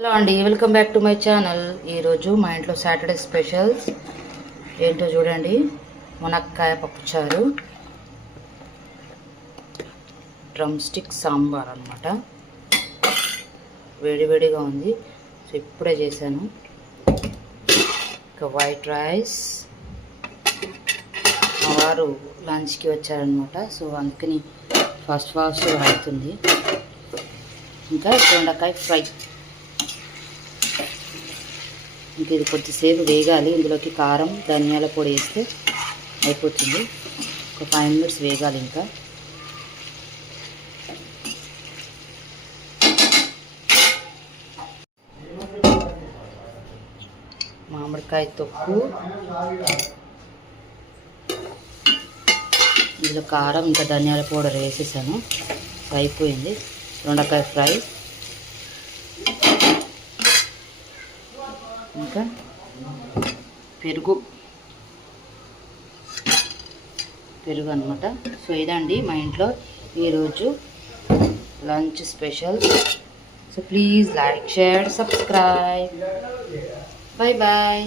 Hello అండి, welcome back to my channel. ఈరోజు మా ఇంట్లో సాటర్డే స్పెషల్స్ ఏంటో చూడండి. మునక్కాయ పప్పుచారు, డ్రమ్ స్టిక్ సాంబార్ అనమాట. వేడివేడిగా ఉంది, సో ఇప్పుడే చేశాను. ఇంకా వైట్ రైస్. మా వారు లంచ్కి వచ్చారనమాట, సో అందుకని ఫాస్ట్ అవుతుంది. ఇంకా దొండకాయ ఫ్రై. ఇంక ఇది కొద్దిసేపు వేగాలి. ఇందులోకి కారం, ధనియాల పొడి వేస్తే అయిపోతుంది. ఒక 5 minutes వేగాలి. ఇంకా మామిడికాయ తొక్కు, ఇందులో కారం ఇంకా ధనియాల పౌడర్ వేసేసాను, అయిపోయింది. దొండకాయ ఫ్రై, ఇంకా పెరుగు అనమాట. సో ఇదండి మా ఇంట్లో ఈరోజు lunch special. So please like, share, subscribe. Bye bye.